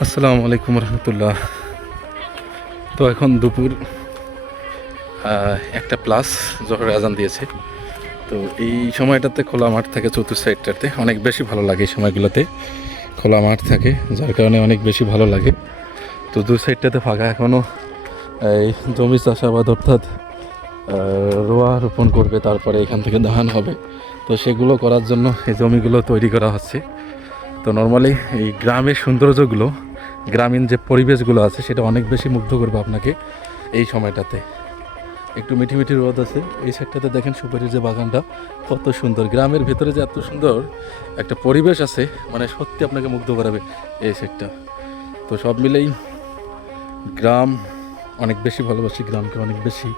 আসসালামু আলাইকুম রহমতুল্লাহ। তো এখন দুপুর 1টা প্লাস, জোহরের আজান দিয়েছে। তো এই সময়টাতে খোলা মাঠ থাকে, চতুর্থ সাইডটাতে অনেক বেশি ভালো লাগে। এই সময়গুলোতে খোলা মাঠ থাকে, যার কারণে অনেক বেশি ভালো লাগে। তো দু সাইডটাতে ফাঁকা, এখনও এই জমি চাষাবাদ অর্থাৎ রোয়া রোপণ করবে, তারপরে এখান থেকে ধান হবে। তো সেগুলো করার জন্য এই জমিগুলো তৈরি করা হচ্ছে। তো নর্মালি এই গ্রামের সৌন্দর্যগুলো, গ্রামীণ যে পরিবেশগুলো আছে সেটা অনেক বেশি মুগ্ধ করবে আপনাকে এই সময়টাতে। একটু মিঠি মিঠি রোদ আছে। এই সাইডটাতে দেখেন সুপারির যে বাগানটা কত সুন্দর, গ্রামের ভেতরে যে এত সুন্দর একটা পরিবেশ আছে, মানে সত্যি আপনাকে মুগ্ধ করাবে এই সাইডটা। তো সব মিলেই গ্রাম অনেক বেশি ভালোবাসি, গ্রামকে অনেক বেশি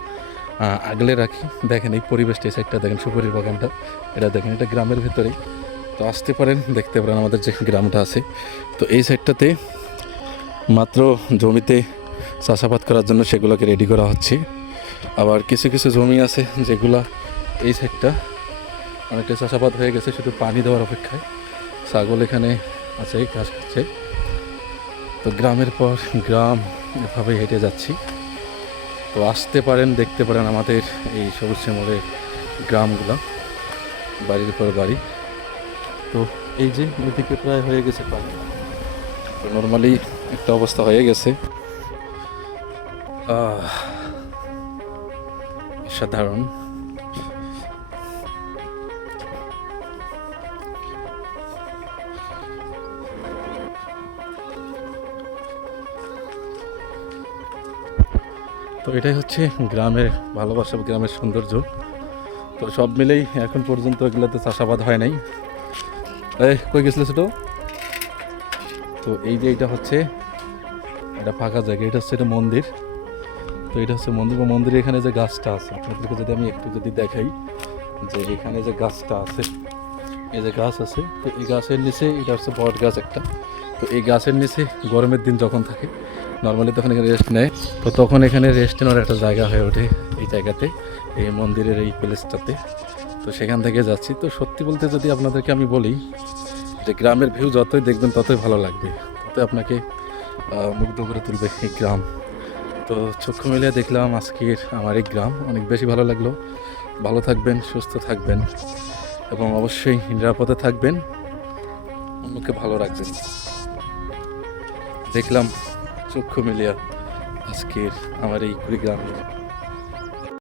আগলে রাখি। দেখেন এই পরিবেশটা, এই সাইডটা দেখেন সুপারির বাগানটা, এটা দেখেন, এটা গ্রামের ভেতরেই। তো আসতে পারেন, দেখতে পারেন আমাদের যে গ্রামটা আছে। তো এই সাইডটাতে মাত্র জমিতে চাষাবাদ করার জন্য সেগুলোকে রেডি করা হচ্ছে। আবার কিছু কিছু জমি আছে যেগুলা এই সাইডটা অনেকটা চাষাবাদ হয়ে গেছে, শুধু পানি দেওয়ার অপেক্ষায়। ছাগল এখানে আছে, ঘাস খাচ্ছে। তো গ্রামের পর গ্রাম এভাবে হেঁটে যাচ্ছি। তো আসতে পারেন, দেখতে পারেন আমাদের এই সবুজ শ্যামলের গ্রামগুলো, বাড়ির পর বাড়ি। তো এই যে এদিকে প্রায় হয়ে গেছে পানি। তো নর্মালি একটা অবস্থা হয়ে গেছে, সাধারণ। তো এটাই হচ্ছে গ্রামের ভালোবাসা, গ্রামের সৌন্দর্য। তো সব মিলেই এখন পর্যন্ত এগুলোতে চাষাবাদ হয় নাই। কই গেছিল সেটা? তো এই যে এটা হচ্ছে, এটা ফাঁকা জায়গা, এটা হচ্ছে এটা মন্দির। তো এটা হচ্ছে মন্দির, বা মন্দিরের এখানে যে গাছটা আছে আপনাদেরকে যদি আমি একটু যদি দেখাই, যে এখানে যে গাছটা আছে, এই যে গাছ আছে, তো এই গাছের নিচে এটা হচ্ছে বট গাছ একটা। তো এই গাছের নিচে গরমের দিন যখন থাকে নর্মালি তখন এখানে রেস্ট নেয়। তো তখন এখানে রেস্ট নেওয়ার একটা জায়গা হয়ে ওঠে এই জায়গাতে, এই মন্দিরের এই প্লেসটাতে। তো সেখান থেকে যাচ্ছি। তো সত্যি বলতে যদি আপনাদেরকে আমি বলি যে গ্রামের ভিউ যতই দেখবেন ততই ভালো লাগবে, ততই আপনাকে মুগ্ধ করে তুলবে এই গ্রাম। তো চক্ষু মিলিয়ে দেখলাম আজকের আমার এই গ্রাম, অনেক বেশি ভালো লাগলো। ভালো থাকবেন, সুস্থ থাকবেন, এবং অবশ্যই নিরাপদে থাকবেন, অন্যকে ভালো রাখবেন। দেখলাম চক্ষু মিলিয়া আজকের আমার এই কুড়িগ্রামের